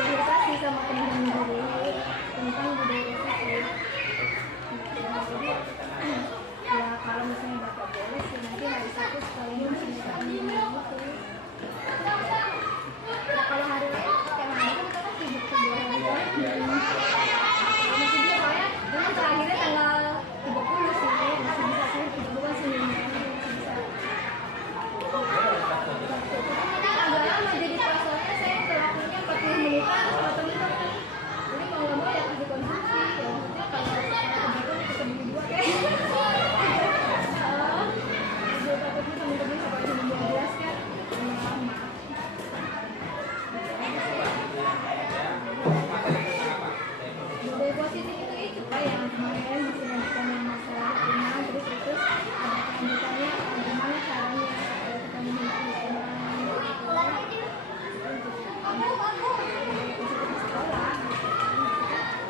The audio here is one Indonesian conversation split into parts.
bersosialisasi sama teman-teman dulu tentang budaya positif. Jadi ya kalau misalnya bapak boleh sih nanti hari Sabtu sekalian menceritakan itu. Nah, kalau hari lain kayak mana kita kan sibuk sebulan masih bisa soalnya memang terakhirnya tanggal 30 sih masih bisa sih bukan seminggu masih bisa. Agak lama jadi soalnya saya pelakunya 40 menitan kalau teman-teman jadi mau nggak mau ya harus dikonsumsi ya maksudnya kalau kebetulan kita beli dua kayak jadi takutnya teman-teman supaya lebih jelas kan maaf. Budaya positif itu Pak yang kemarin masih lanjutkan yang masalah lingkungan terus ada kelanjutannya gimana caranya supaya kita menghindari lingkungan sekolah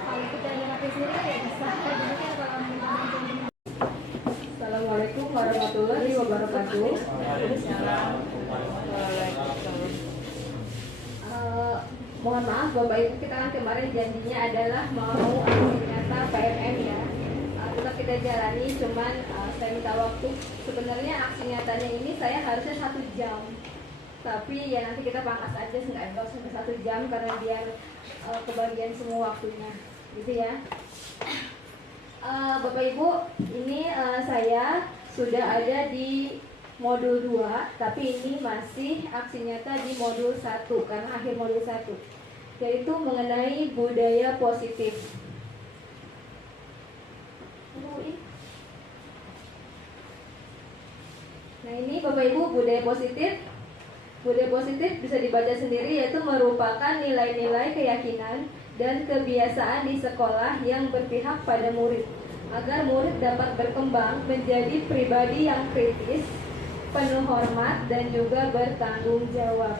kalau kita nerapin sendiri kayak bisa jadi kan kalau teman-teman. Assalamualaikum warahmatullahi wabarakatuh. Mohon maaf Bapak Ibu, kita kan kemarin janjinya adalah mau aksi nyata PMM ya. Tetap kita jalani, cuman saya minta waktu. Sebenarnya aksi nyatanya ini saya harusnya 1 jam, tapi ya nanti kita pangkas aja nggak sampai 1 jam karena biar kebagian semua waktunya, gitu ya. Bapak Ibu, ini saya sudah ada di modul 2, tapi ini masih aksi nyata di modul 1 karena akhir modul 1, yaitu mengenai budaya positif. Nah, ini Bapak Ibu budaya positif. Budaya positif bisa dibaca sendiri, yaitu merupakan nilai-nilai keyakinan dan kebiasaan di sekolah yang berpihak pada murid agar murid dapat berkembang menjadi pribadi yang kritis, penuh hormat, dan juga bertanggung jawab.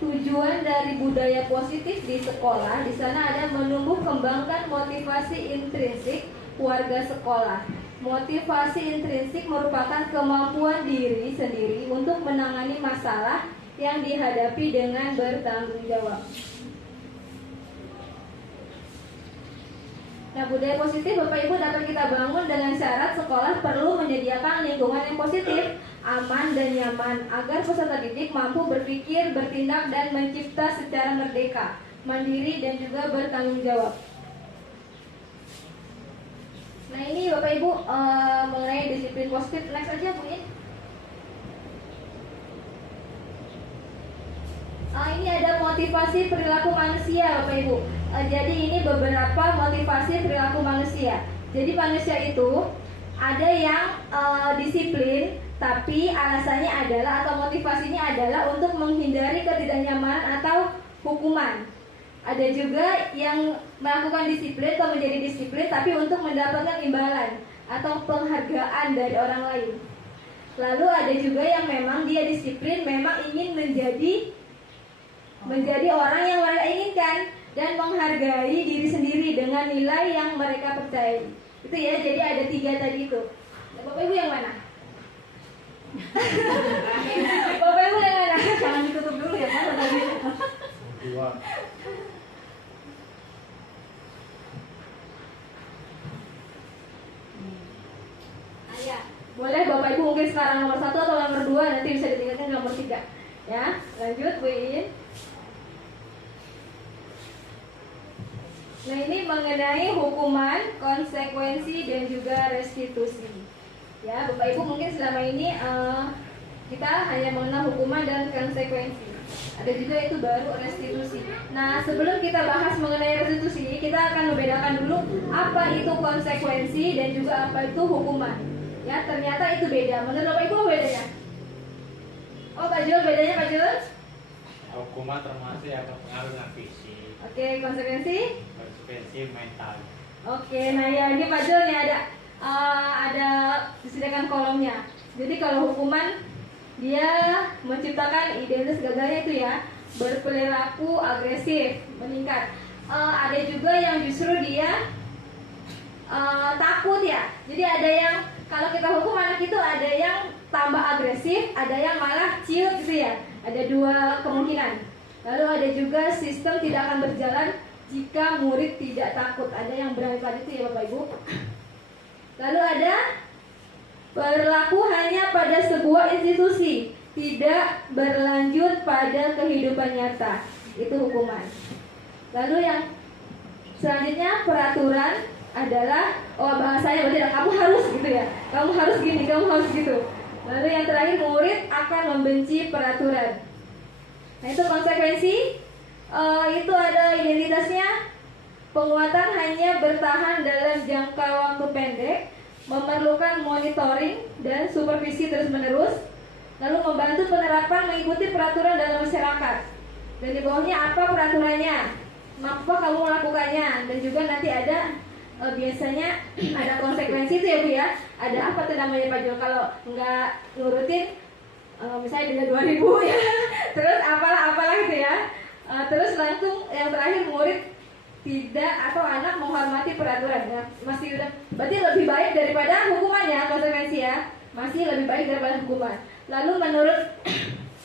Tujuan dari budaya positif di sekolah, di sana ada menumbuh kembangkan motivasi intrinsik warga sekolah. Motivasi intrinsik merupakan kemampuan diri sendiri untuk menangani masalah yang dihadapi dengan bertanggung jawab. Nah, budaya positif Bapak Ibu dapat kita bangun dengan syarat sekolah perlu menyediakan lingkungan yang positif, aman dan nyaman agar peserta didik mampu berpikir, bertindak dan mencipta secara merdeka, mandiri dan juga bertanggung jawab. Nah, ini Bapak Ibu mengenai disiplin positif. Next aja Bu In. Ini ada motivasi perilaku manusia Bapak Ibu. Jadi ini beberapa motivasi perilaku manusia. Jadi manusia itu ada yang disiplin, tapi alasannya adalah atau motivasinya adalah untuk menghindari ketidaknyamanan atau hukuman. Ada juga yang melakukan disiplin atau menjadi disiplin, tapi untuk mendapatkan imbalan atau penghargaan dari orang lain. Lalu ada juga yang memang dia disiplin, memang ingin menjadi orang yang mereka inginkan dan menghargai diri sendiri dengan nilai yang mereka percayai. Itu ya, jadi ada 3 tadi itu. Nah, Bapak Ibu yang mana? Bapak Ibu yang mana? Jangan ditutup dulu ya Pak tadi. 2. Ya, boleh Bapak Ibu mungkin sekarang nomor 1 atau nomor 2, nanti bisa ditingkatkan ke nomor 3. Ya, lanjut Bu In. Nah, ini mengenai hukuman, konsekuensi dan juga restitusi. Ya, Bapak Ibu mungkin selama ini kita hanya mengenal hukuman dan konsekuensi. Ada juga itu baru restitusi. Nah, sebelum kita bahas mengenai restitusi, kita akan membedakan dulu apa itu konsekuensi dan juga apa itu hukuman. Ya, ternyata itu beda. Menurut Bapak Ibu apa bedanya? Oh, Pak Jul, bedanya Pak Jul? Hukuman termasuk yang berpengaruh dengan fisik. Oke, konsekuensi? Konsekuensi mental. Oke, nah ya ini Pak Jul nih ada disediakan kolomnya. Jadi kalau hukuman dia menciptakan identitas gagalnya itu ya, berperilaku agresif, meningkat. Ada juga yang justru dia takut ya. Jadi ada yang kalau kita hukum anak itu ada yang tambah agresif, ada yang malah chill gitu ya. Ada dua kemungkinan. Lalu ada juga sistem tidak akan berjalan jika murid tidak takut. Ada yang berani pada itu ya Bapak Ibu. Lalu ada berlaku hanya pada sebuah institusi, tidak berlanjut pada kehidupan nyata. Itu hukuman. Lalu yang selanjutnya peraturan adalah bahasanya berarti kamu harus gitu ya. Kamu harus gini, kamu harus gitu. Lalu yang terakhir murid akan membenci peraturan. Nah itu konsekuensi. Itu ada identitasnya. Penguatan hanya bertahan dalam jangka waktu pendek, memerlukan monitoring dan supervisi terus-menerus, lalu membantu penerapan mengikuti peraturan dalam masyarakat. Dan di bawahnya apa peraturannya, apa kamu melakukannya, dan juga nanti ada biasanya ada konsekuensi itu ya Bu ya. Ada apa tuh namanya Pak Jo kalau nggak nurutin, misalnya denda 2.000 ya, terus apalah gitu ya. Terus langsung yang terakhir murid tidak atau anak menghormati peraturan ya. Masih udah berarti lebih baik daripada hukumannya, konsekuensi ya. Masih lebih baik daripada hukuman. Lalu menurut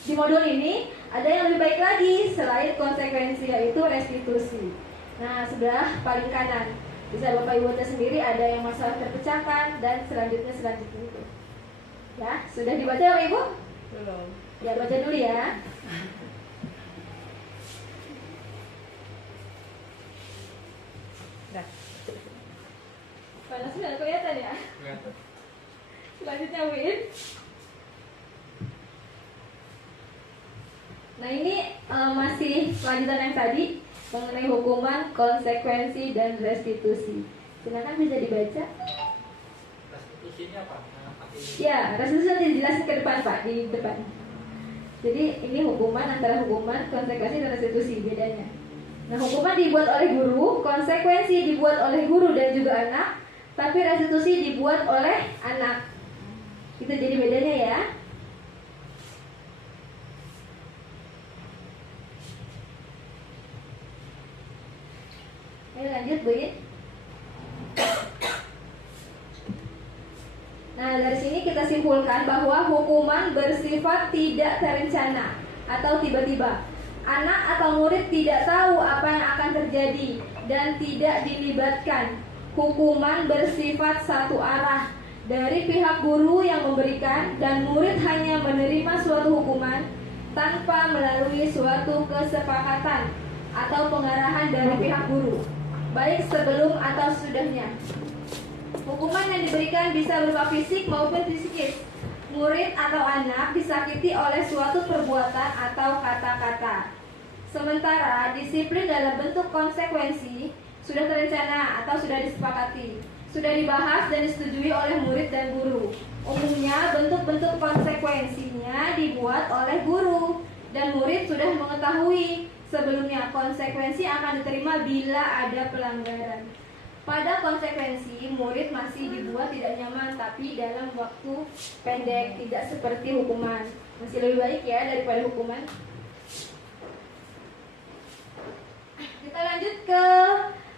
di modul ini ada yang lebih baik lagi selain konsekuensi, yaitu restitusi. Nah sebelah paling kanan bisa Bapak Ibu lihat sendiri ada yang masalah terpecahkan dan selanjutnya itu. Ya sudah dibaca Bapak Ibu? Belum. Ya baca dulu ya. Panasnya nggak kelihatan ya? Kelihatan. Selanjutnya Win. Nah ini masih lanjutan yang tadi mengenai hukuman, konsekuensi, dan restitusi. Silakan bisa dibaca. Restitusinya apa? Ya, restitusi nanti dijelasin ke depan Pak, di depan. Jadi ini hukuman antara hukuman, konsekuensi, dan restitusi bedanya. Nah hukuman dibuat oleh guru, konsekuensi dibuat oleh guru dan juga anak, tapi restitusi dibuat oleh anak. Itu jadi bedanya ya. Ayo lanjut Bu Yin. Nah dari sini kita simpulkan bahwa hukuman bersifat tidak terencana atau tiba-tiba. Anak atau murid tidak tahu apa yang akan terjadi dan tidak dilibatkan. Hukuman bersifat satu arah dari pihak guru yang memberikan, dan murid hanya menerima suatu hukuman tanpa melalui suatu kesepakatan atau pengarahan dari pihak guru, baik sebelum atau sudahnya. Hukuman yang diberikan bisa berupa fisik maupun psikis. Murid atau anak disakiti oleh suatu perbuatan atau kata-kata. Sementara disiplin dalam bentuk konsekuensi sudah terencana atau sudah disepakati, sudah dibahas dan disetujui oleh murid dan guru. Umumnya bentuk-bentuk konsekuensinya dibuat oleh guru, dan murid sudah mengetahui sebelumnya konsekuensi akan diterima bila ada pelanggaran. Pada konsekuensi, murid masih dibuat tidak nyaman, tapi dalam waktu pendek, tidak seperti hukuman. Masih lebih baik ya daripada hukuman. Kita lanjut ke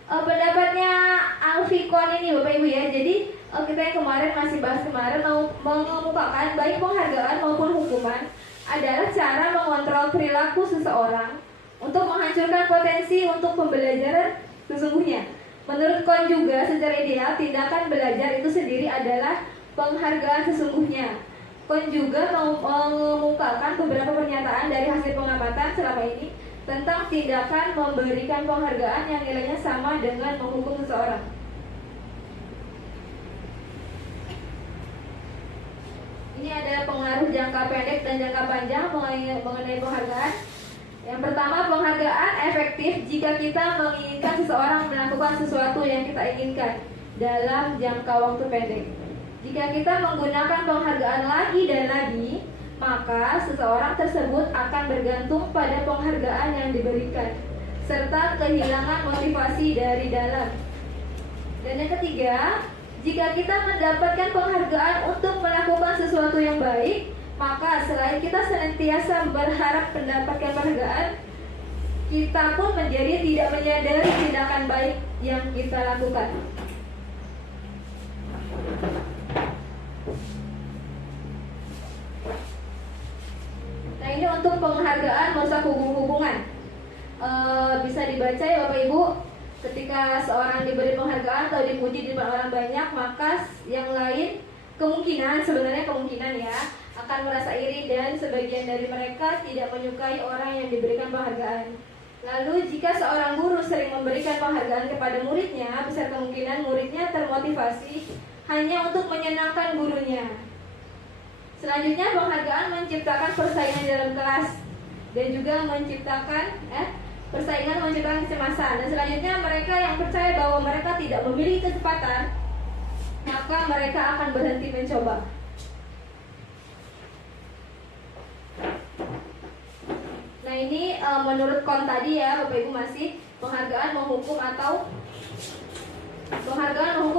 pendapatnya Alfikon ini Bapak Ibu ya. Jadi kita yang kemarin masih bahas kemarin mengemukakan baik penghargaan maupun hukuman adalah cara mengontrol perilaku seseorang untuk menghancurkan potensi untuk pembelajaran sesungguhnya. Menurut Kon juga secara ideal tindakan belajar itu sendiri adalah penghargaan sesungguhnya. Kon juga mengemukakan beberapa pernyataan dari hasil pengamatan selama ini tentang tindakan memberikan penghargaan yang nilainya sama dengan menghukum seseorang. Ini ada pengaruh jangka pendek dan jangka panjang mengenai penghargaan. Yang pertama, penghargaan efektif jika kita menginginkan seseorang melakukan sesuatu yang kita inginkan dalam jangka waktu pendek. Jika kita menggunakan penghargaan lagi dan lagi, maka seseorang tersebut akan bergantung pada penghargaan yang diberikan, serta kehilangan motivasi dari dalam. Dan yang ketiga, jika kita mendapatkan penghargaan untuk melakukan sesuatu yang baik, maka selain kita senantiasa berharap mendapatkan penghargaan, kita pun menjadi tidak menyadari tindakan baik yang kita lakukan. Nah, ini untuk penghargaan merusak hubungan. Bisa dibaca ya Bapak Ibu, ketika seorang diberi penghargaan atau dipuji di depan orang banyak, maka yang lain sebenarnya kemungkinan ya akan merasa iri dan sebagian dari mereka tidak menyukai orang yang diberikan penghargaan. Lalu jika seorang guru sering memberikan penghargaan kepada muridnya, besar kemungkinan muridnya termotivasi hanya untuk menyenangkan gurunya. Selanjutnya, penghargaan menciptakan persaingan dalam kelas dan juga menciptakan kecemasan. Dan selanjutnya, mereka yang percaya bahwa mereka tidak memiliki kecepatan, maka mereka akan berhenti mencoba. Nah, ini menurut Kohn tadi ya Bapak Ibu, masih penghargaan menghukum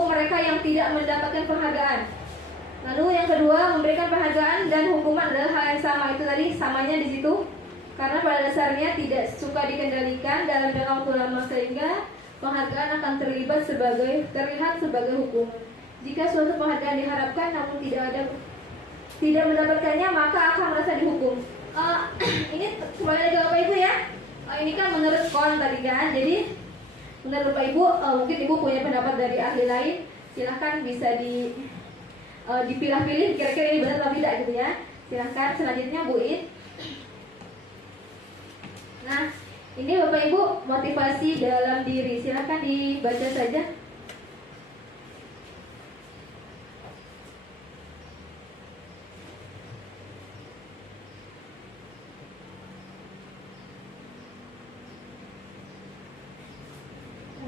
mereka yang tidak mendapatkan penghargaan. Lalu yang kedua, memberikan penghargaan dan hukuman adalah hal yang sama. Itu tadi samanya di situ, karena pada dasarnya tidak suka dikendalikan dalam jangka waktu lama, sehingga penghargaan akan terlihat sebagai hukuman. Jika suatu penghargaan diharapkan namun tidak mendapatkannya, maka akan merasa dihukum. Ini kembali lagi ke Bapak Ibu ya. Ini kan menurut Kohn tadi kan. Jadi menurut Bapak Ibu, mungkin Ibu punya pendapat dari ahli lain, silahkan bisa dipilah-pilih kira-kira ini benar atau tidak gitu ya. Silahkan. Selanjutnya Bu It. Nah, ini Bapak Ibu motivasi dalam diri, silahkan dibaca saja.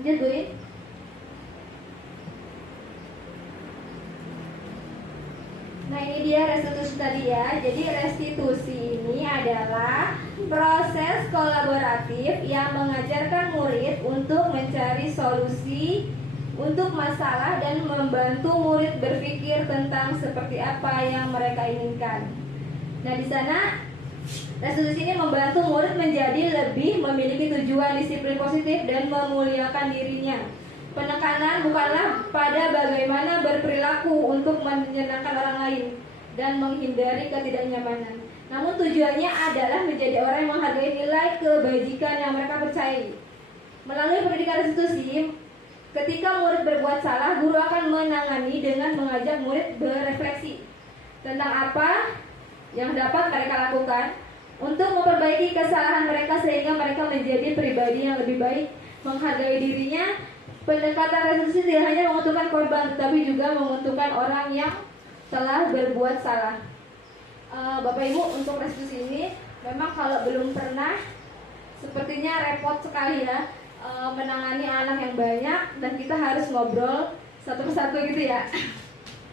Lanjut Bu It. Nah, ini dia restitusi tadi ya. Jadi restitusi ini adalah proses kolaboratif yang mengajarkan murid untuk mencari solusi untuk masalah dan membantu murid berpikir tentang seperti apa yang mereka inginkan. Nah, di sana restitusi ini membantu murid menjadi lebih memiliki tujuan disiplin positif dan memuliakan dirinya. Penekanan bukanlah pada bagaimana berperilaku untuk menyenangkan orang lain dan menghindari ketidaknyamanan, namun tujuannya adalah menjadi orang yang menghargai nilai kebajikan yang mereka percayai. Melalui pendidikan restitusi, ketika murid berbuat salah, guru akan menangani dengan mengajak murid berefleksi tentang apa yang dapat mereka lakukan untuk memperbaiki kesalahan mereka sehingga mereka menjadi pribadi yang lebih baik, menghargai dirinya. Pendekatan restitusi tidak hanya menguntungkan korban, tetapi juga menguntungkan orang yang telah berbuat salah. Bapak Ibu, untuk restitusi ini memang kalau belum pernah, sepertinya repot sekali ya, menangani anak yang banyak dan kita harus ngobrol satu persatu gitu ya.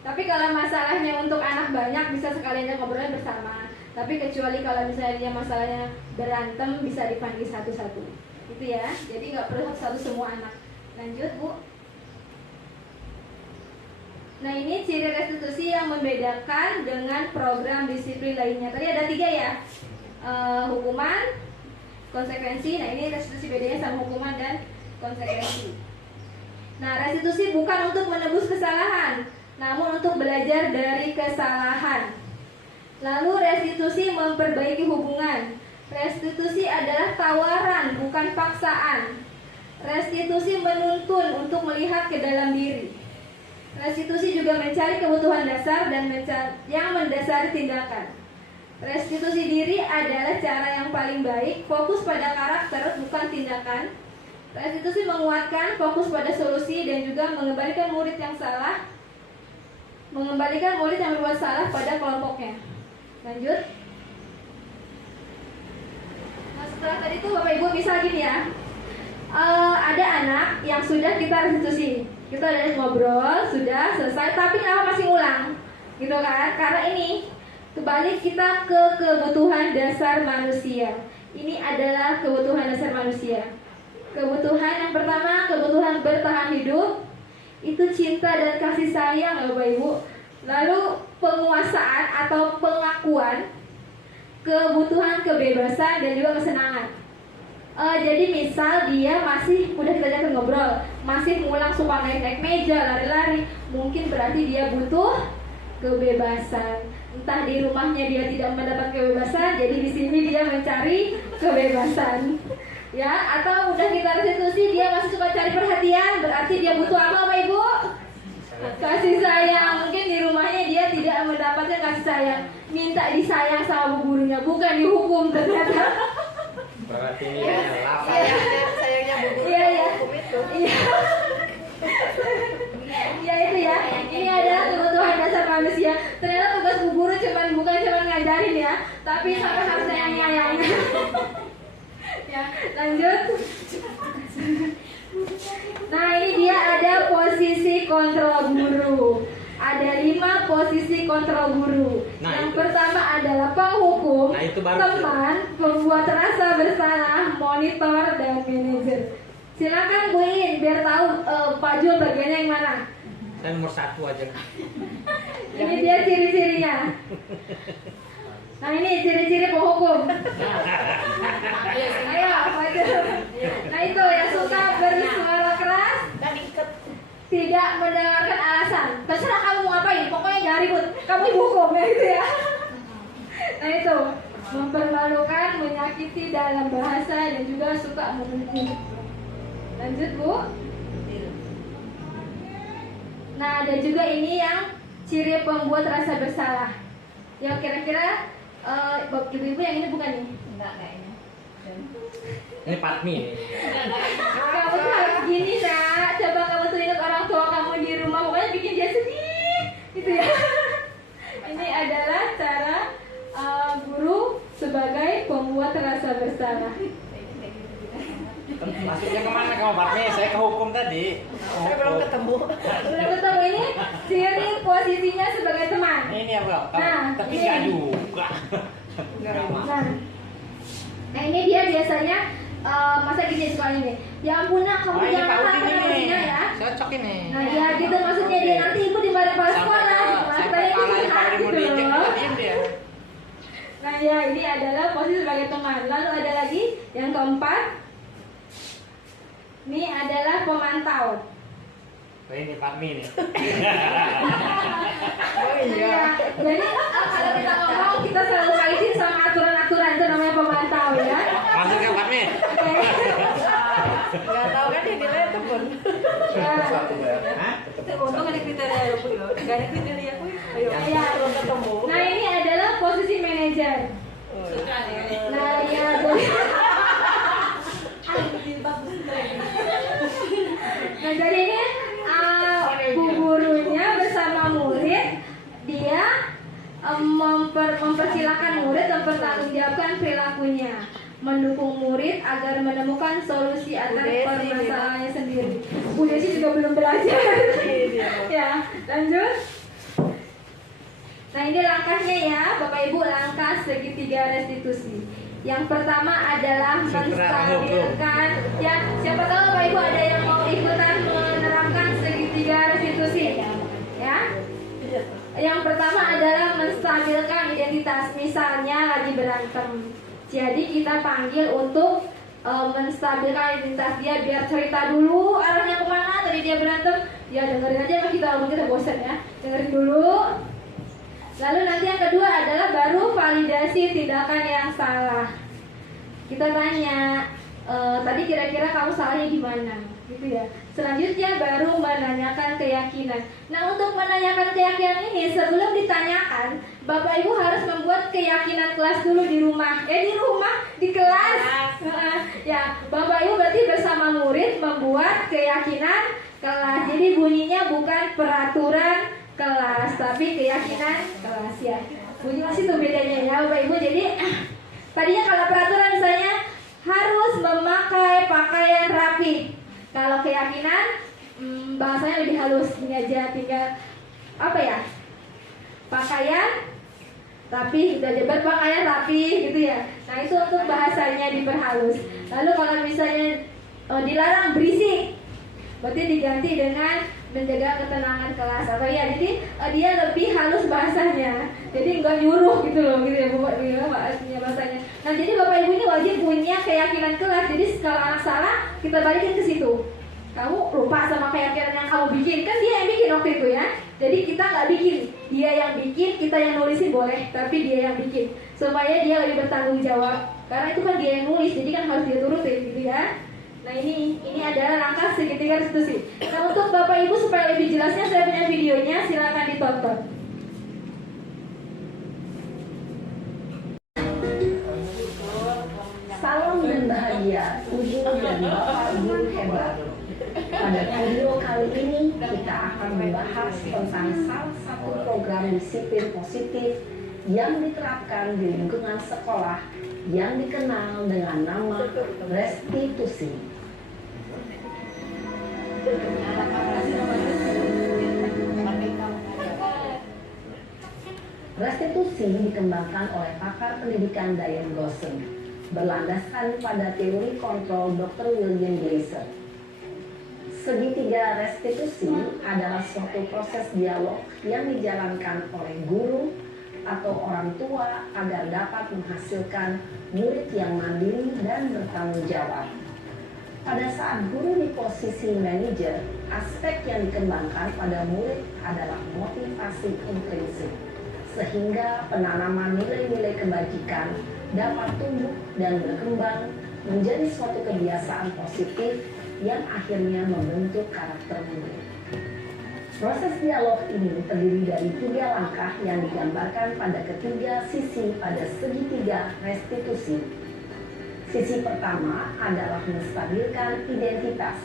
Tapi kalau masalahnya untuk anak banyak, bisa sekalian ngobrolnya bersama. Tapi kecuali kalau misalnya dia masalahnya berantem, bisa dipanggil satu-satu gitu ya. Jadi nggak perlu satu semua anak. Lanjut Bu. Nah, ini ciri restitusi yang membedakan dengan program disiplin lainnya. Tadi ada 3 ya, hukuman, konsekuensi. Nah, ini restitusi bedanya sama hukuman dan konsekuensi. Nah, restitusi bukan untuk menebus kesalahan, namun untuk belajar dari kesalahan. Lalu restitusi memperbaiki hubungan. Restitusi adalah tawaran, bukan paksaan. Restitusi menuntun untuk melihat ke dalam diri. Restitusi juga mencari kebutuhan dasar dan yang mendasari tindakan. Restitusi diri adalah cara yang paling baik, fokus pada karakter bukan tindakan. Restitusi menguatkan, fokus pada solusi dan juga mengembalikan murid yang berbuat salah pada kelompoknya. Lanjut. Nah, setelah tadi tuh Bapak Ibu bisa gini ya. Ada anak yang sudah kita restitusi, kita udah ngobrol, sudah selesai, tapi kenapa masih ngulang, gitu kan? Karena ini kembali kita ke kebutuhan dasar manusia. Ini adalah kebutuhan dasar manusia. Kebutuhan yang pertama, kebutuhan bertahan hidup, itu cinta dan kasih sayang ya Bapak Ibu. Lalu penguasaan atau pengakuan, kebutuhan kebebasan dan juga kesenangan. Jadi misal dia masih, udah kita ajak ngobrol, masih ngulang suka naik meja, lari-lari, mungkin berarti dia butuh kebebasan. entah di rumahnya dia tidak mendapat kebebasan, jadi di sini dia mencari kebebasan. Ya, atau udah kita restitusi dia masih suka cari perhatian, berarti dia butuh apa Bapak Ibu? Kasih sayang. Mungkin di rumahnya dia tidak mendapatkan kasih sayang, minta disayang sama bu gurunya, bukan dihukum ternyata. Berarti ini adalah sayangnya bu guru Iya, iya. hukum itu. Iya. Ya itu ya. Ini adalah kebutuhan dasar manusia. Ternyata tugas bu guru bukan cuma ngajarin ya, tapi sampai harus sayang-sayang. Ya, lanjut. Nah, ini dia ada posisi kontrol guru. Ada 5 posisi kontrol guru. Nah, Yang itu. pertama adalah penghukum, Nah, itu baru. teman, pembuat rasa bersalah, monitor, dan manajer. Silakan Bu In, biar tahu Pak Jul bagiannya yang mana. Saya nomor 1 aja. Ini dia ciri-cirinya. Nah, ini ciri-ciri penghukum. Ayo, Pak Jul. Nah, itu yang suka bersuara keras, Dan ikat. tidak mendengarkan alasan. Terserah kamu mau ngapain, pokoknya jangan ribut. Kamu dihukum ya gitu ya. Nah itu mempermalukan, menyakiti dalam bahasa dan juga suka menuntut. Lanjut Bu. Nah ada juga ini yang ciri pembuat rasa bersalah. Yang kira-kira ibu-ibu yang ini bukan nih? Enggak kayaknya. Ini Patmi. Kamu tuh harus gini nak. Coba kamu tuh ingat orang tua kamu di rumah, pokoknya bikin dia sedih gitu ya. Ini adalah cara guru sebagai pembuat rasa bersalah. Maksudnya kemana kamu Patmi? Saya ke hukum tadi. Saya belum ketemu. Belum ketemu ini ciri posisinya sebagai teman. Ini apa? Nah, Tapi ini. nggak juga. Nah ini dia biasanya masa gini suka ini. Ya ampun nak, kamu Oh, ini jangan Pak makan Udin terus ini. ya. Cocok ini. Nah ya gitu maksudnya dia nanti ibu dimarahin kepala sekolah. Sampai Supaya kepala itu yang mau diinjek gitu loh. diem dia. Nah ya ini adalah posisi sebagai teman. Lalu ada lagi yang keempat. Ini adalah pemantau. Oh, ini Patmi nih. Oh iya. Jadi kalau kita ngomong kita selalu kaitin sama aturan-aturan, itu namanya pemantau ya. Maksudnya Patmi? Oke. Enggak tahu kan ini lah itu pun. Hah? Untung ada kriteria ya Bu. Enggak ada kriteria Bu. Ayo. Ya. Belum ketemu. Nah ini adalah posisi manajer. Suka ya. Nah ya jadi. Nah jadi ini bu gurunya bersama murid dia mempersilahkan murid mempertanggungjawabkan perilakunya, mendukung murid agar menemukan solusi atas permasalahannya sendiri. Bu Desi juga belum belajar. Ya, lanjut. Nah ini langkahnya ya, Bapak Ibu, langkah segitiga restitusi. Yang pertama adalah menstabilkan. Ya, siapa tahu Bapak Ibu ada yang mau ikutan menerapkan segitiga restitusi. Ya. Yang pertama adalah menstabilkan identitas. Misalnya lagi berantem, jadi kita panggil untuk menstabilkan identitas dia, biar cerita dulu arahnya kemana tadi dia berantem. Ya dengerin aja sama kita, walaupun kita bosan ya. Dengerin dulu. Lalu nanti yang kedua adalah baru validasi tindakan yang salah. Kita tanya, tadi kira-kira kamu salahnya di mana, gitu ya. Selanjutnya baru menanyakan keyakinan. Nah untuk menanyakan keyakinan ini sebelum ditanyakan, Bapak Ibu harus membuat keyakinan kelas dulu di rumah. Di kelas. Ya, Bapak Ibu berarti bersama murid membuat keyakinan kelas. Jadi bunyinya bukan peraturan kelas, tapi keyakinan kelas ya. Bunyi masih tuh bedanya ya Bapak Ibu. Jadi tadinya kalau peraturan misalnya harus memakai pakaian rapi. Kalau keyakinan bahasanya lebih halus, ini aja tinggal apa ya? Pakaian rapi, gitu aja, berpakaian rapi gitu ya. Nah itu untuk bahasanya diperhalus. Lalu kalau misalnya dilarang berisik, berarti diganti dengan menjaga ketenangan kelas atau ya, jadi dia lebih halus bahasanya, jadi enggak nyuruh gitu loh, gitu ya Bu, bahasanya. Nah jadi Bapak Ibu ini wajib punya keyakinan kelas. Jadi kalau anak salah kita balikin ke situ. kamu lupa sama keyakinan yang kamu bikin. Kan dia yang bikin waktu itu ya. Jadi kita nggak bikin, dia yang bikin, kita yang nulisin boleh, tapi dia yang bikin supaya dia lebih bertanggung jawab. Karena itu kan dia yang nulis, jadi kan harus dia turutin gitu ya. Nah ini adalah langkah segitiga restitusi. Nah untuk Bapak Ibu supaya lebih jelasnya saya punya videonya, silakan ditonton. Salam dan bahagia, Ibu dan Bapak Guru hebat. Pada video kali ini kita akan membahas tentang salah satu program disiplin positif yang diterapkan di lingkungan sekolah yang dikenal dengan nama restitusi. Restitusi dikembangkan oleh pakar pendidikan Diane Gosling berlandaskan pada teori kontrol Dr. William Gleiser. Segitiga restitusi adalah suatu proses dialog yang dijalankan oleh guru atau orang tua agar dapat menghasilkan murid yang mandiri dan bertanggung jawab. Pada saat guru di posisi manajer, aspek yang dikembangkan pada murid adalah motivasi intrinsik, sehingga penanaman nilai-nilai kebajikan dapat tumbuh dan berkembang menjadi suatu kebiasaan positif yang akhirnya membentuk karakter murid. Proses dialog ini terdiri dari 3 langkah yang digambarkan pada ketiga sisi pada segitiga restitusi. Sisi pertama adalah menstabilkan identitas.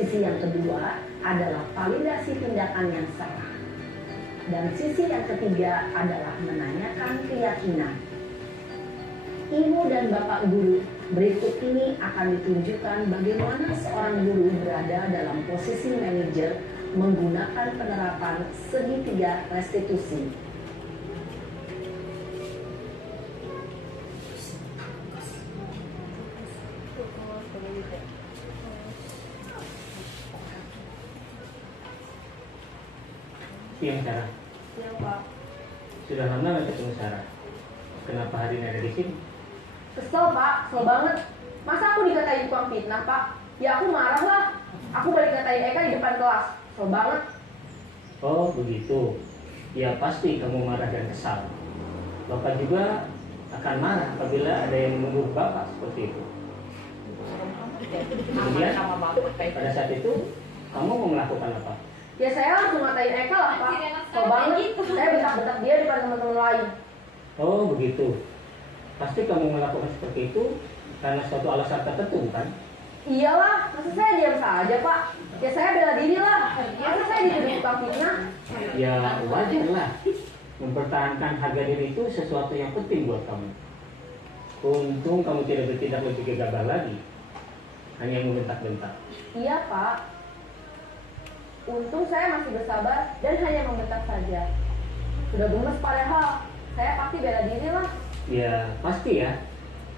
Sisi yang kedua adalah validasi tindakan yang salah. Dan sisi yang ketiga adalah menanyakan keyakinan. Ibu dan Bapak Guru, berikut ini akan ditunjukkan bagaimana seorang guru berada dalam posisi manajer menggunakan penerapan segitiga restitusi. Siang Sarah. Siang Pak. Sudah lama nggak ketemu Sarah? Kenapa hari ini ada di sini? Kesel Pak, kesel banget. Masa aku dikatain tukang fitnah Pak? Ya aku marah lah. Aku balik ngatain Eka di depan kelas. Kesel banget. Oh begitu. Ya pasti kamu marah dan kesal. Bapak juga akan marah apabila ada yang menuduh Bapak seperti itu. Kemudian pada saat itu kamu mau melakukan apa? Ya saya langsung ngatain Eka lah Pak. Kesel banget. Saya bentak-bentak dia di depan teman-teman lain. Oh begitu. Pasti kamu melakukan seperti itu karena suatu alasan tertentu kan? Iyalah, masa saya diam saja Pak? Ya saya bela diri lah. Masa saya dituduh tukang fitnah? Ya wajar lah. Mempertahankan harga diri itu sesuatu yang penting buat kamu. Untung kamu tidak bertindak lebih gegabah lagi. Hanya membentak-bentak. Iya Pak. Untung saya masih bersabar dan hanya membentak saja. Sudah gemes padahal. Saya pasti bela diri lah. Ya pasti ya.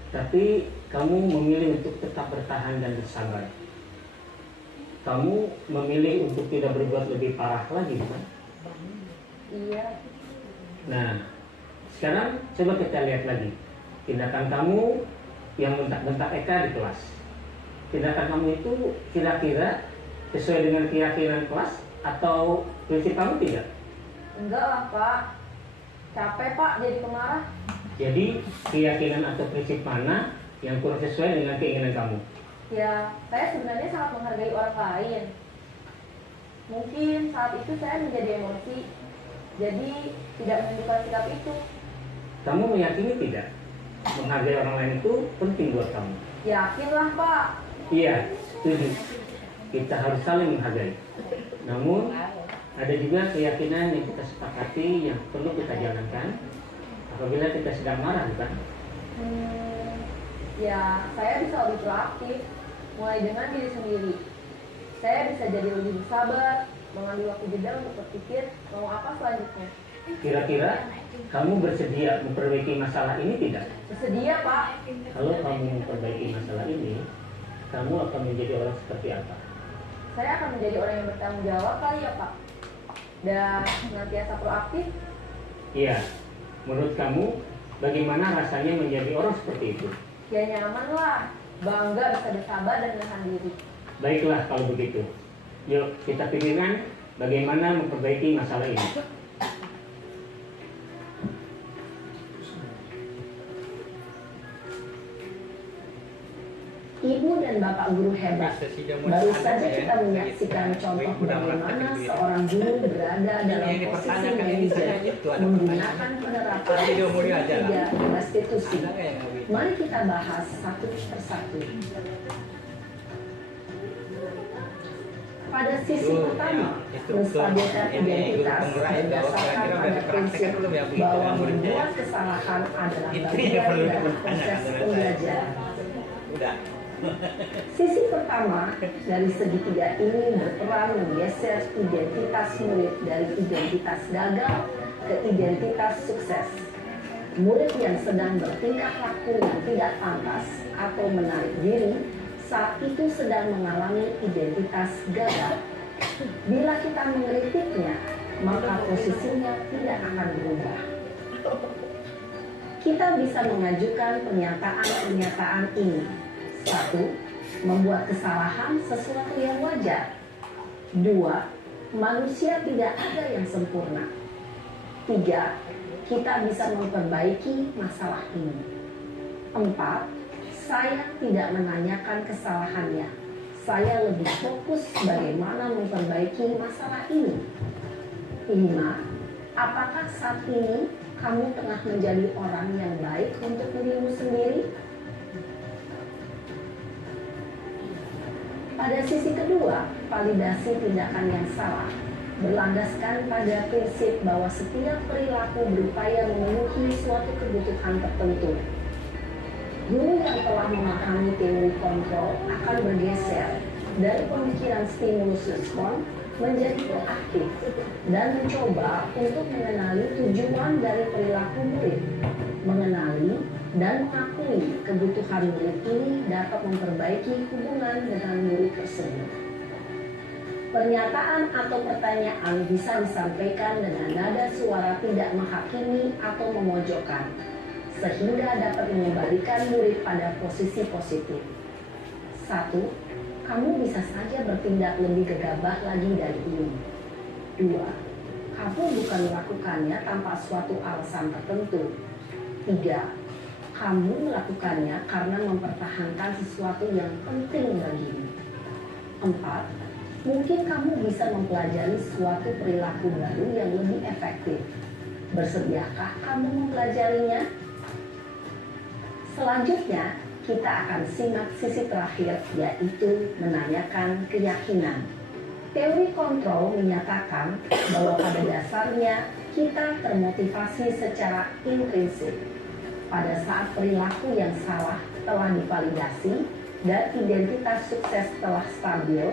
Tapi kamu memilih untuk tetap bertahan dan bersabar. Kamu memilih untuk tidak berbuat lebih parah lagi, bukan? Iya. Nah, sekarang coba kita lihat lagi tindakan kamu yang bentak-bentak Eka di kelas. Tindakan kamu itu kira-kira sesuai dengan keyakinan kelas atau prinsip kamu tidak? Enggak lah Pak. Capek Pak jadi pemarah. Jadi keyakinan atau prinsip mana yang kurang sesuai dengan keinginan kamu? Ya, saya sebenarnya sangat menghargai orang lain. Mungkin saat itu saya menjadi emosi, jadi tidak menunjukkan sikap itu. Kamu meyakini tidak? Menghargai orang lain itu penting buat kamu. Yakinlah Pak. Iya, setuju. Kita harus saling menghargai. Namun, ada juga keyakinan yang kita sepakati yang perlu kita jalankan apabila kita sedang marah, bukan? Ya, saya bisa lebih proaktif, mulai dengan diri sendiri. Saya bisa jadi lebih bersabar, mengambil waktu jeda untuk berpikir mau apa selanjutnya. Kira-kira kamu bersedia memperbaiki masalah ini tidak? Bersedia Pak. Kalau kamu memperbaiki masalah ini, kamu akan menjadi orang seperti apa? Saya akan menjadi orang yang bertanggung jawab kali ya Pak. Dan senantiasa proaktif. Iya, menurut kamu bagaimana rasanya menjadi orang seperti itu? Ya nyaman lah, bangga bisa bersabar dan menahan diri. Baiklah kalau begitu. Yuk kita pikirkan bagaimana memperbaiki masalah ini. Ibu dan Bapak guru hebat. Baru saja kita menyaksikan contoh bagaimana seorang guru berada dalam posisi manajer menggunakan penerapan tiga restitusi. Mari kita bahas satu persatu. Pada sisi pertama, menstabilkan identitas berdasarkan pada prinsip bahwa membuat kesalahan adalah bagian dari proses pembelajaran. Sisi pertama dari segitiga ini berperan menggeser identitas murid dari identitas gagal ke identitas sukses. Murid yang sedang bertingkah laku yang tidak pantas atau menarik diri saat itu sedang mengalami identitas gagal. Bila kita mengkritiknya, maka posisinya tidak akan berubah. Kita bisa mengajukan pernyataan-pernyataan ini. 1. Membuat kesalahan sesuatu yang wajar. 2. Manusia tidak ada yang sempurna. 3. Kita bisa memperbaiki masalah ini. 4. Saya tidak menanyakan kesalahannya. Saya lebih fokus bagaimana memperbaiki masalah ini. 5. Apakah saat ini kamu tengah menjadi orang yang baik untuk dirimu sendiri? Pada sisi kedua, validasi tindakan yang salah berlandaskan pada prinsip bahwa setiap perilaku berupaya memenuhi suatu kebutuhan tertentu. Guru yang telah memahami teori kontrol akan bergeser dari pemikiran stimulus respon menjadi proaktif dan mencoba untuk mengenali tujuan dari perilaku murid, mengenali dan mengakui kebutuhan murid ini dapat memperbaiki hubungan dengan murid tersebut. Pernyataan atau pertanyaan bisa disampaikan dengan nada suara tidak menghakimi atau memojokkan, sehingga dapat mengembalikan murid pada posisi positif. 1. Kamu bisa saja bertindak lebih gegabah lagi dari ini. 2. Kamu bukan melakukannya tanpa suatu alasan tertentu. 3. Kamu melakukannya karena mempertahankan sesuatu yang penting bagimu. 4. Mungkin kamu bisa mempelajari suatu perilaku baru yang lebih efektif. Bersediakah kamu mempelajarinya? Selanjutnya, kita akan simak sisi terakhir, yaitu menanyakan keyakinan. Teori kontrol menyatakan bahwa pada dasarnya kita termotivasi secara intrinsik. Pada saat perilaku yang salah telah divalidasi dan identitas sukses telah stabil,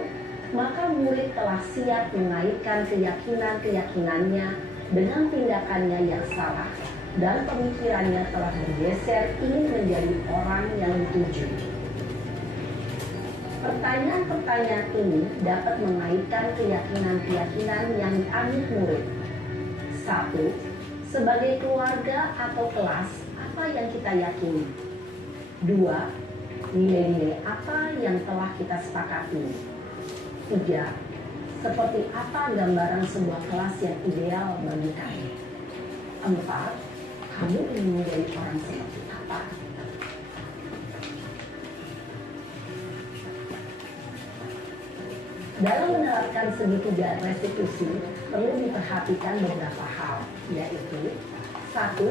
maka murid telah siap mengaitkan keyakinan-keyakinannya dengan tindakannya yang salah dan pemikirannya telah bergeser ingin menjadi orang yang dituju. Pertanyaan-pertanyaan ini dapat mengaitkan keyakinan-keyakinan yang dianut murid. 1. Sebagai keluarga atau kelas, apa yang kita yakini? 2. Nilai-nilai apa yang telah kita sepakati? 3. Seperti apa gambaran sebuah kelas yang ideal bagi kamu? 4. Kamu ingin menjadi orang seperti apa? Dalam menerapkan segitiga restitusi, perlu diperhatikan beberapa hal, yaitu 1.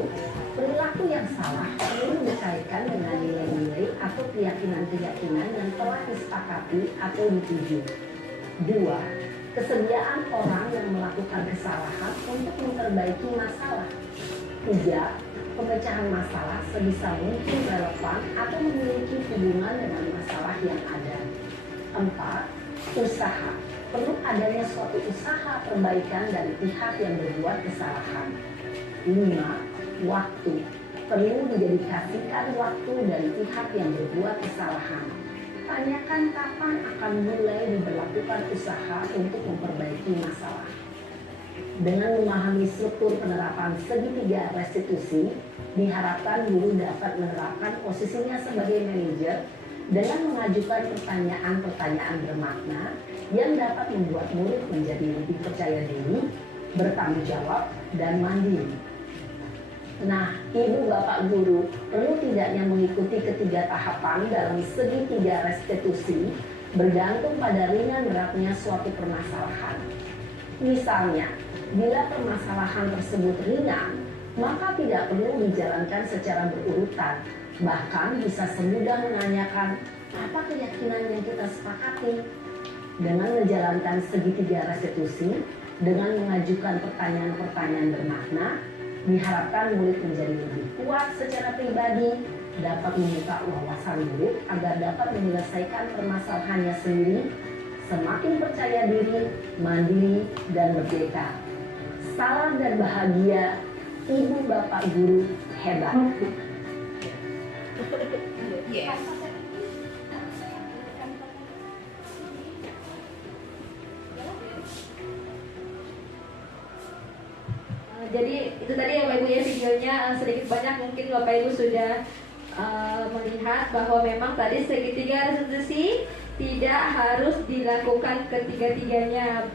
Perilaku yang salah perlu dikaitkan dengan nilai-nilai atau keyakinan-keyakinan yang telah disepakati atau dituju. 2. Kesediaan orang yang melakukan kesalahan untuk memperbaiki masalah. 3. Pemecahan masalah sebisa mungkin relevan atau memiliki hubungan dengan masalah yang ada. 4. Usaha. Perlu adanya suatu usaha perbaikan dari pihak yang berbuat kesalahan. 5. Waktu. Perlu didedikasikan waktu dari pihak yang berbuat kesalahan. Tanyakan kapan akan mulai diberlakukan usaha untuk memperbaiki masalah. Dengan memahami struktur penerapan segitiga restitusi, diharapkan guru dapat menerapkan posisinya sebagai manajer dengan mengajukan pertanyaan-pertanyaan bermakna yang dapat membuat murid menjadi lebih percaya diri, bertanggung jawab, dan mandiri. Nah, Ibu Bapak Guru perlu tidaknya mengikuti ketiga tahapan dalam segitiga restitusi bergantung pada ringan beratnya suatu permasalahan. Misalnya, bila permasalahan tersebut ringan, maka tidak perlu dijalankan secara berurutan. Bahkan bisa semudah menanyakan apa keyakinan yang kita sepakati. Dengan menjalankan segitiga restitusi, dengan mengajukan pertanyaan-pertanyaan bermakna, diharapkan murid menjadi lebih kuat secara pribadi, dapat membuka wawasan murid agar dapat menyelesaikan permasalahannya sendiri, semakin percaya diri, mandiri, dan merdeka. Salam dan bahagia, Ibu Bapak Guru hebat. Jadi itu tadi ya Bapak Ibu ya videonya, sedikit banyak mungkin Bapak Ibu sudah melihat bahwa memang tadi segitiga restitusi tidak harus dilakukan ketiga-tiganya.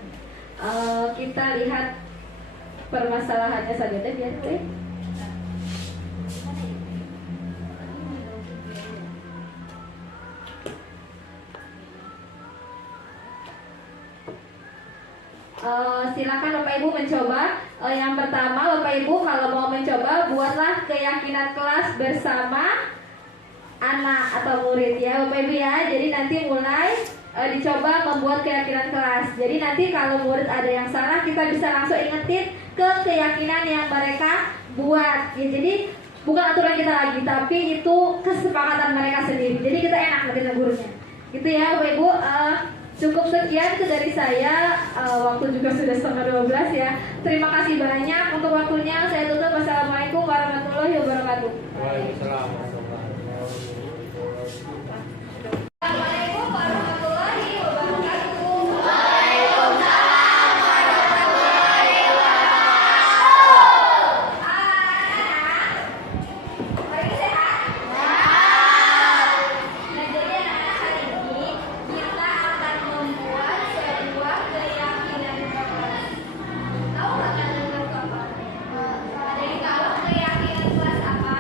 Kita lihat permasalahannya saja deh biar boleh. Silakan Bapak Ibu mencoba. Yang pertama Bapak Ibu kalau mau mencoba, buatlah keyakinan kelas bersama anak atau murid ya Bapak Ibu ya. Jadi nanti mulai dicoba membuat keyakinan kelas. Jadi nanti kalau murid ada yang salah, kita bisa langsung ingetin ke keyakinan yang mereka buat ya. Jadi bukan aturan kita lagi, tapi itu kesepakatan mereka sendiri. Jadi kita enak nanti gurunya gitu ya Bapak Ibu. Cukup sekian itu dari saya. Waktu juga sudah 11:30 ya. Terima kasih banyak untuk waktunya. Saya tutup. Wassalamualaikum warahmatullahi wabarakatuh. Waalaikumsalam. Assalamualaikum warahmatullahi wabarakatuh. Mari sehat. Nah, jadi anak-anak hari ini kita akan membuat sebuah keyakinan kelas. Tahu nggak keyakinan kelas apa? Ada yang tahu keyakinan kelas apa?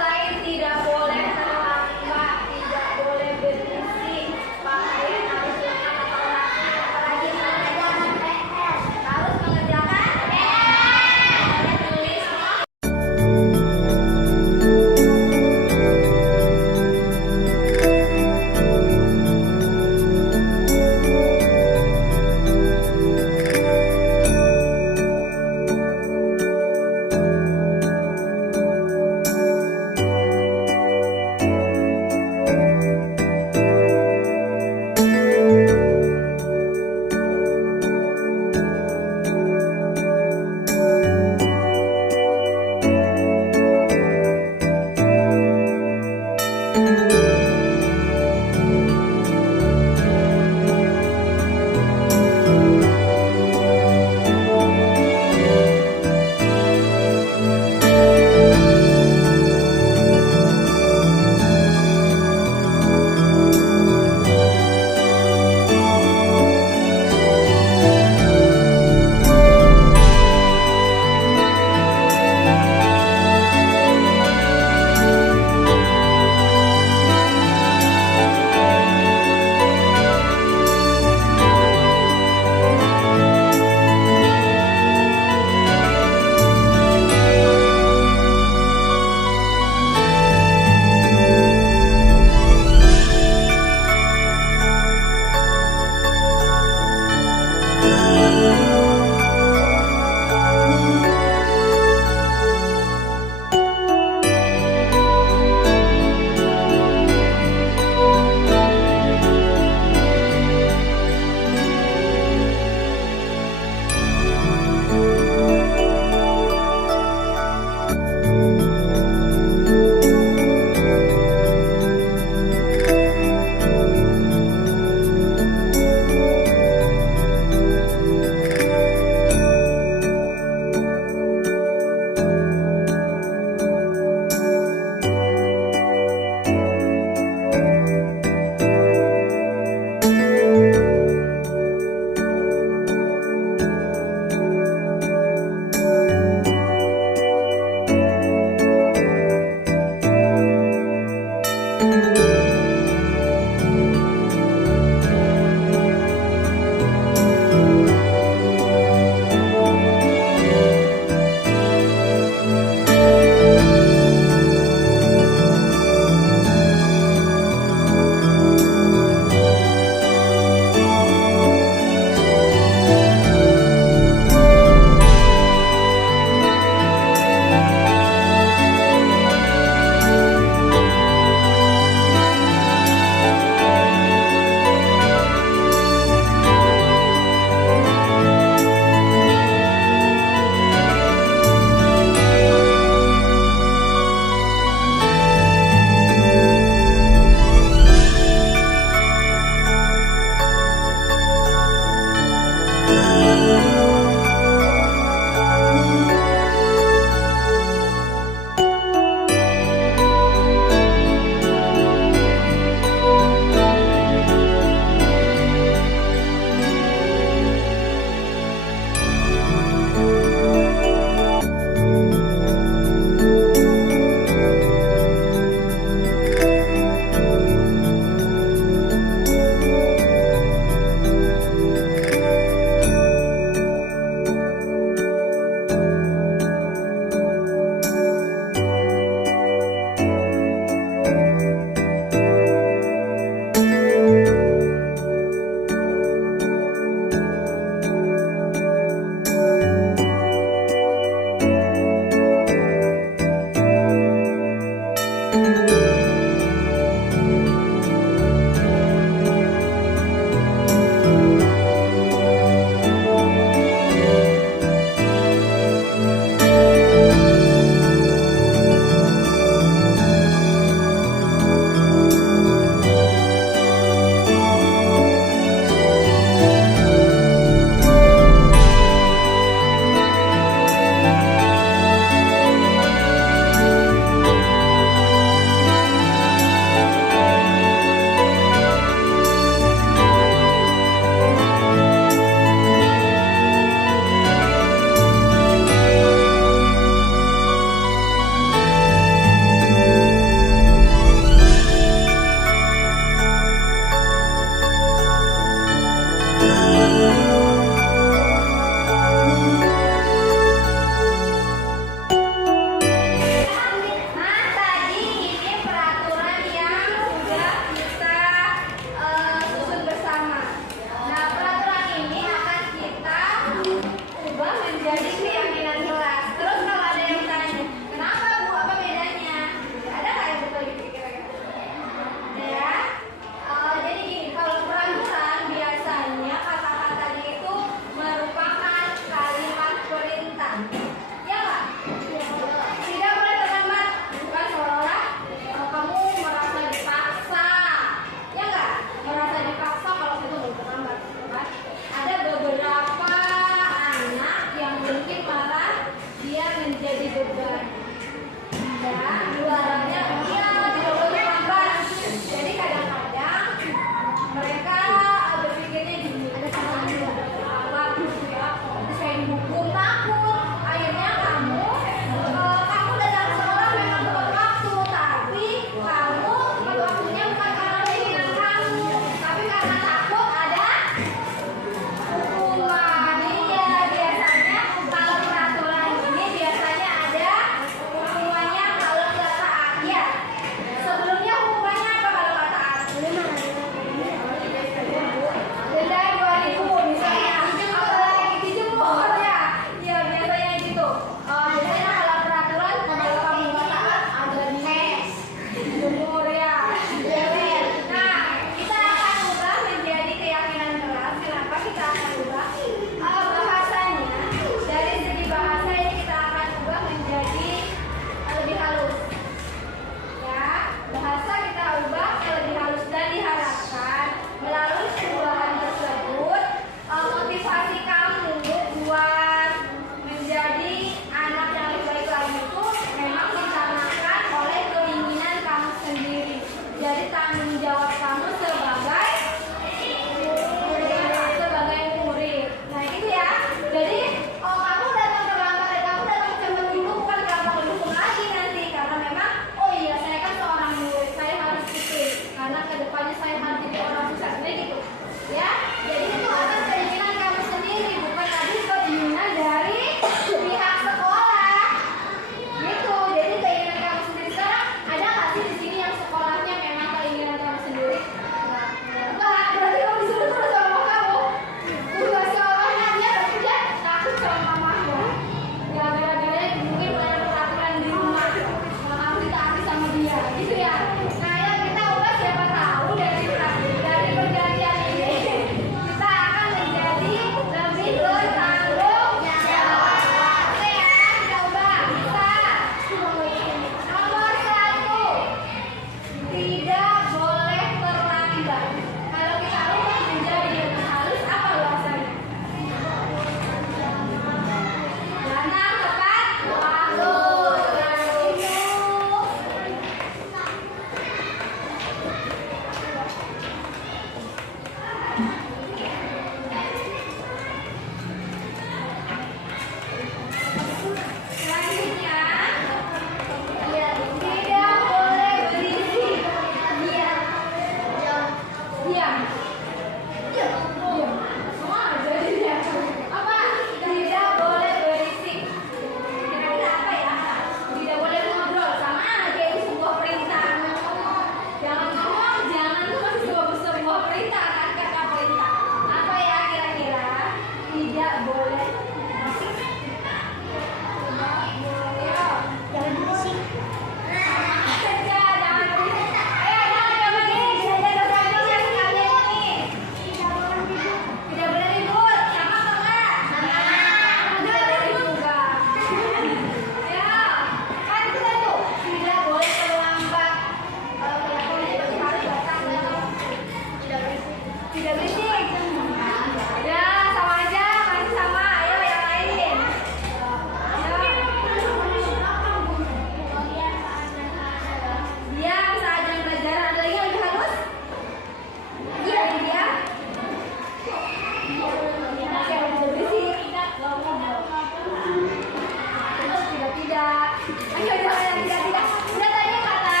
Ayo tidak. Udah tadi kata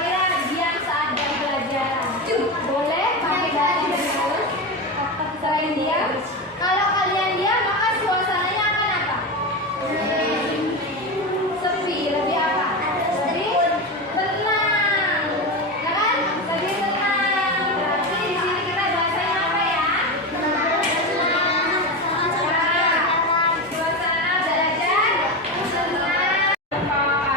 Mira diam saat jam pelajaran. Boleh pakai dari terus. Selain diam, kalau kalian diam maka suasananya akan apa? Sepi, lebih apa? Lebih tenang, ya kan? Lebih tenang. Berarti di sini kita bahasanya apa ya? Suasana belajar tenang.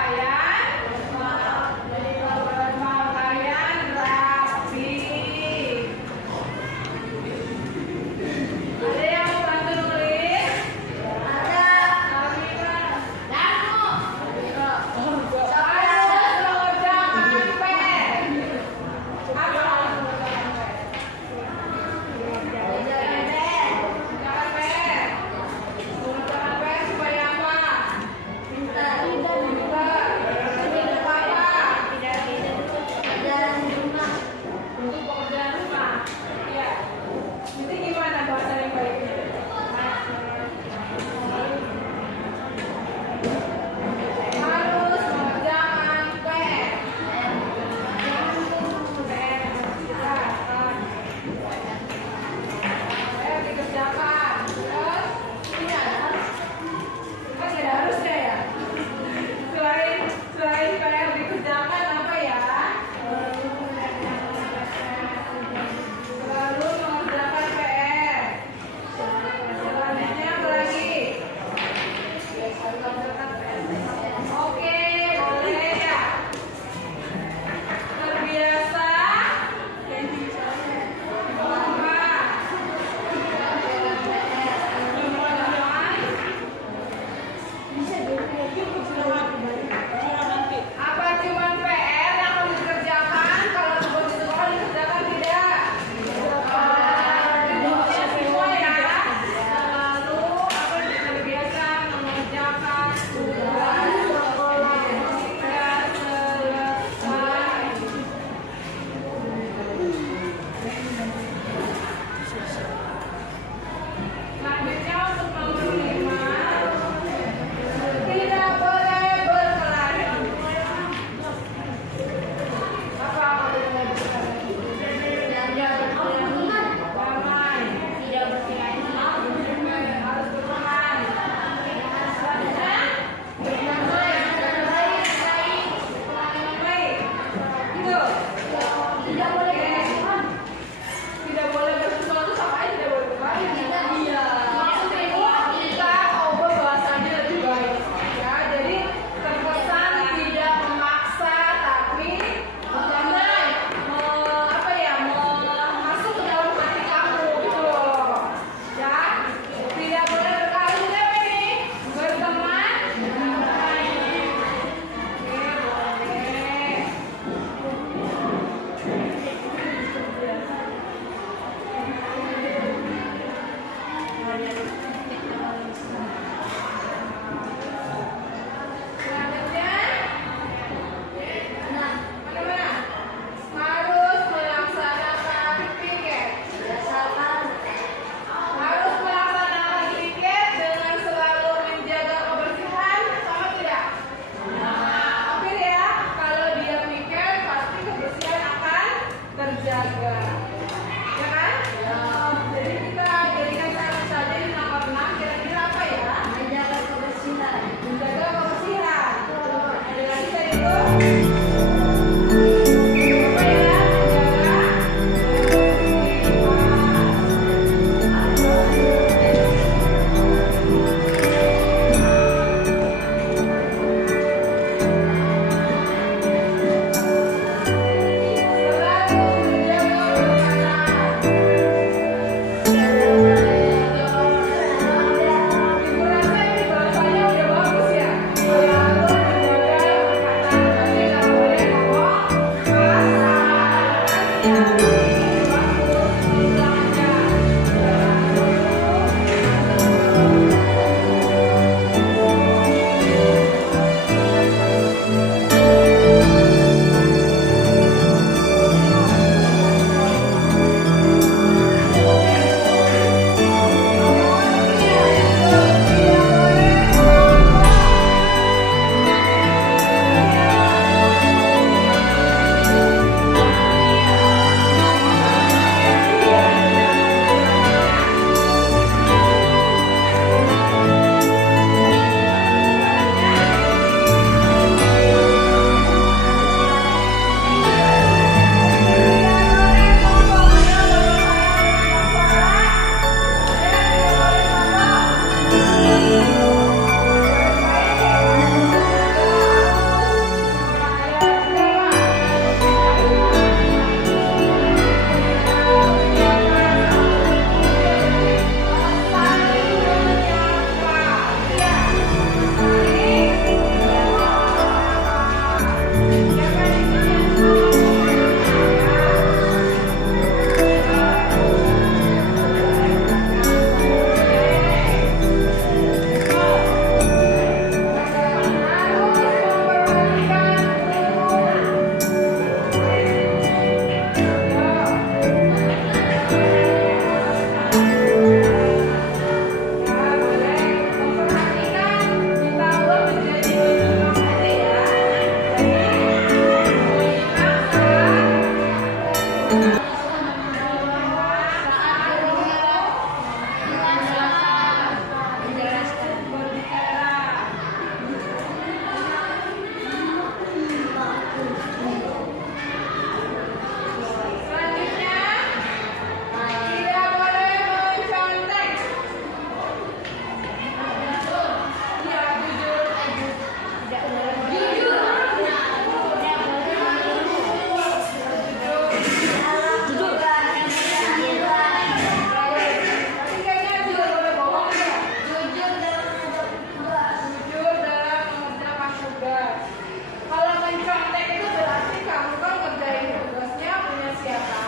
Kalau mencontek itu berarti kamu kan ngerjain tugasnya punya siapa?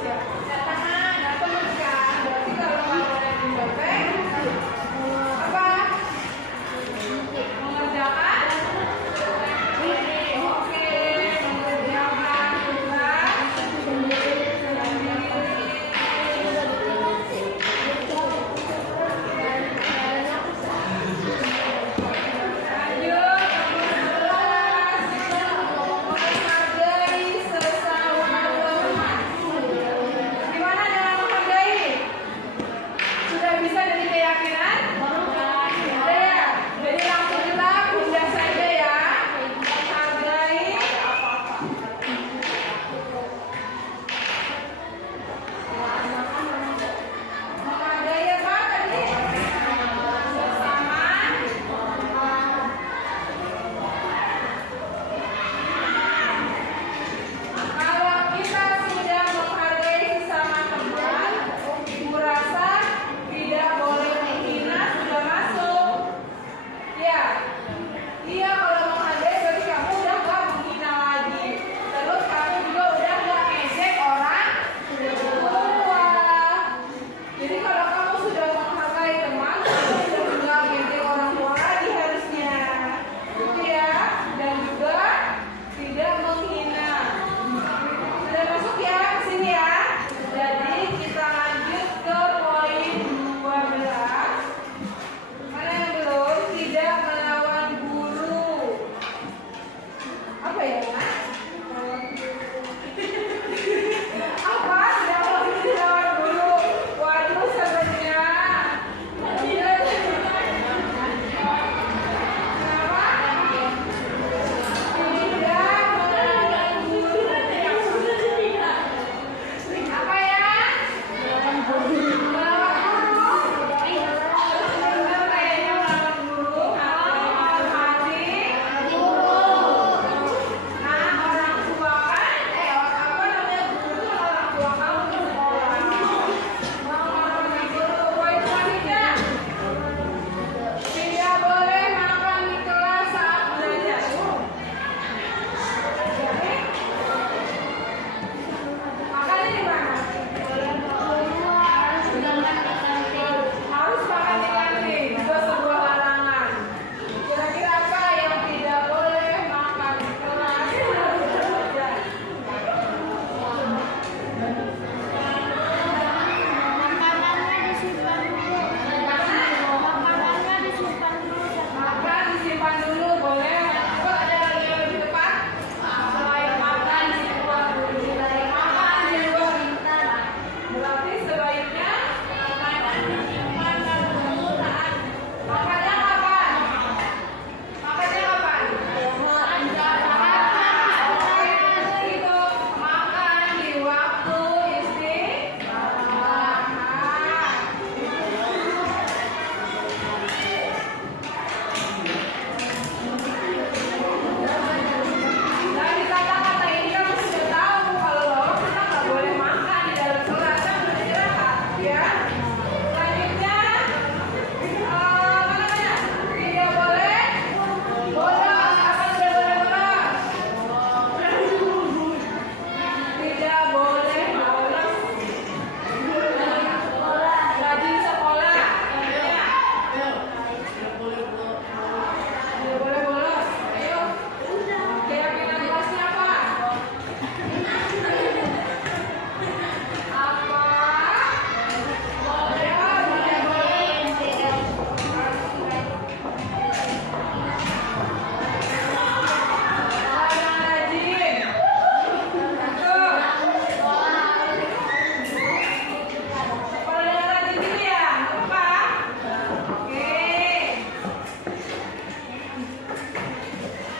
Siapa? Nah, teman kan. Berarti kalau kamu yang mencontek, apa? Mengerjakan? Oke, mengerjakan tugas.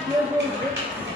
Dia